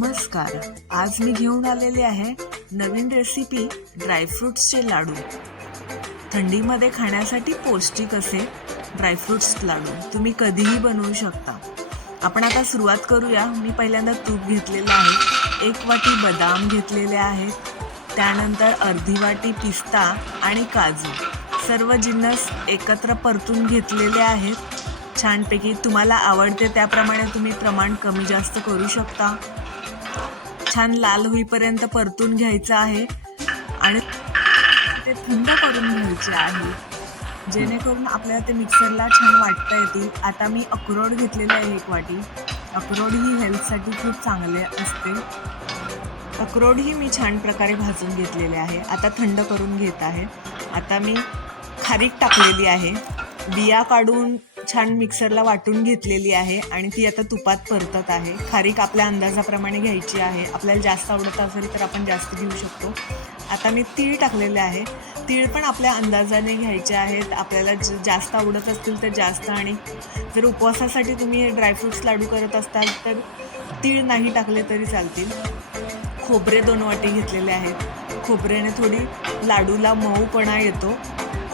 नमस्कार. आज मी घेऊन आलेले आहे नवीन रेसिपी ड्रायफ्रुट्सचे लाडू. थंडीमध्ये खाण्यासाठी पौष्टिक असे ड्रायफ्रुट्स लाडू तुम्ही कधीही बनवू शकता. आपण आता सुरुवात करूया. मी पहिल्यांदा तूप घेतलेलं आहे, 1 वाटी बदाम घेतलेले आहेत, त्यानंतर अर्धी वाटी पिस्ता आणि काजू, सर्व जिन्नस एकत्र परतून घेतलेले आहेत. छानपैकी तुम्हाला आवडते त्याप्रमाणे तुम्ही प्रमाण कमी जास्त करू शकता. छान लाल होईपर्यंत परतून घ्यायचं आहे आणि ते थंड करून घ्यायचे आहे, जेणेकरून आपल्याला ते मिक्सरला छान वाटता येतील. आता मी अक्रोड घेतलेले आहे 1 वाटी. अक्रोड ही हेल्थसाठी खूप चांगले असते. अक्रोडही मी छान प्रकारे भाजून घेतलेले आहे. आता थंड करून घेत आहे. आता मी खारीक टाकलेली आहे, बिया काढून छान मिक्सरला वाटून घेतलेली आहे आणि ती आता तुपात परतत आहे. खारीक आपल्या अंदाजाप्रमाणे घ्यायची आहे. आपल्याला जास्त आवडत असेल तर आपण जास्त घेऊ शकतो. आता मी तीळ टाकलेले आहे. तीळ पण आपल्या अंदाजाने घ्यायचे आहेत. आपल्याला जास्त आवडत असतील तर जास्त, आणि जर उपवासासाठी तुम्ही हे ड्रायफ्रुट्स लाडू करत असाल तर तीळ नाही टाकले तरी चालतील. खोबरे 2 वाटी घेतलेले आहेत. खोबऱ्याने थोडी लाडूला मऊपणा येतो.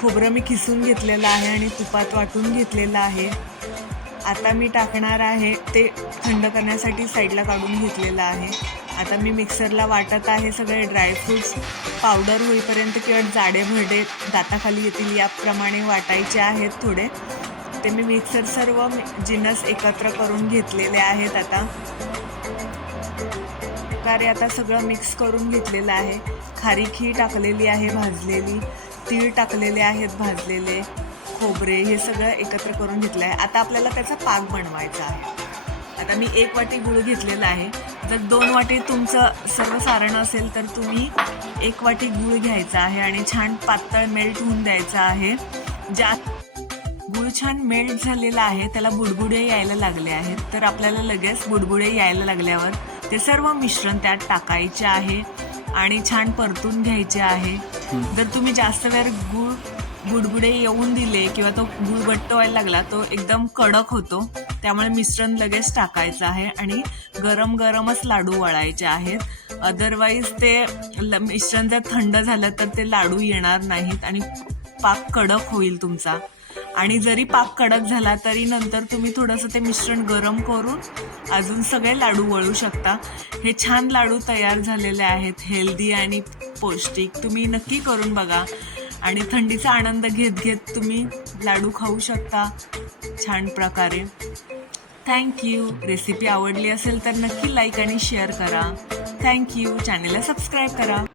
खोबरं मी किसून घेतलेलं आहे आणि तुपात वाटून घेतलेलं आहे. आता मी टाकणार आहे ते थंड करण्यासाठी साईडला काढून घेतलेलं आहे. आता मी मिक्सरला वाटत आहे. सगळे ड्रायफ्रूट्स पावडर होईपर्यंत किंवा जाडे भरडे दाताखाली येतील याप्रमाणे वाटायचे आहेत थोडे. ते मी मिक्सर सर्व जिन्नस एकत्र करून घेतलेले आहेत. आता सगळं मिक्स करून घेतलेलं आहे. खारीक ही टाकलेली आहे भाजलेली, तीळ टाकलेले आहेत भाजलेले, खोबरे हे सगळं एकत्र करून घेतलं आहे. आता आपल्याला त्याचा पाक बनवायचा आहे. आता मी 1 वाटी गूळ घेतलेला आहे. जर 2 वाटी तुमचं सर्व सारण असेल तर तुम्ही 1 वाटी गूळ घ्यायचा आहे आणि छान पातळ मेल्ट होऊन द्यायचा आहे. गूळ छान मेल्ट झालेला आहे, त्याला बुडबुडे यायला लागले आहेत. तर आपल्याला लगेच बुडबुडे यायला लागल्यावर ते सर्व मिश्रण त्यात टाकायचे आहे आणि छान परतून घ्यायचे आहे. जर तुम्ही जास्त वेळ बुडबुडे येऊन दिले किंवा तो गूळ घट्ट व्हायला लागला तो एकदम कडक होतो. त्यामुळे मिश्रण लगेच टाकायचं आहे आणि गरम गरमच लाडू वळायचे आहेत. अदरवाईज ते मिश्रण जर थंड झालं तर ते लाडू येणार नाहीत आणि पाक कडक होईल तुमचा. आणि जरी पाक कडक झाला तरी नंतर तुम्ही थोडंसं ते मिश्रण गरम करून अजून सगळे लाडू वळू शकता. हे छान लाडू तयार झालेले आहेत, हेल्दी आणि पौष्टिक. तुम्ही नक्की करून बघा आणि थंडीचा आनंद घेत घेत तुम्ही लाडू खाऊ शकता छान प्रकारे. थँक्यू. रेसिपी आवडली असेल तर नक्की लाईक आणि शेअर करा. थँक्यू. चॅनेलला सबस्क्राईब करा.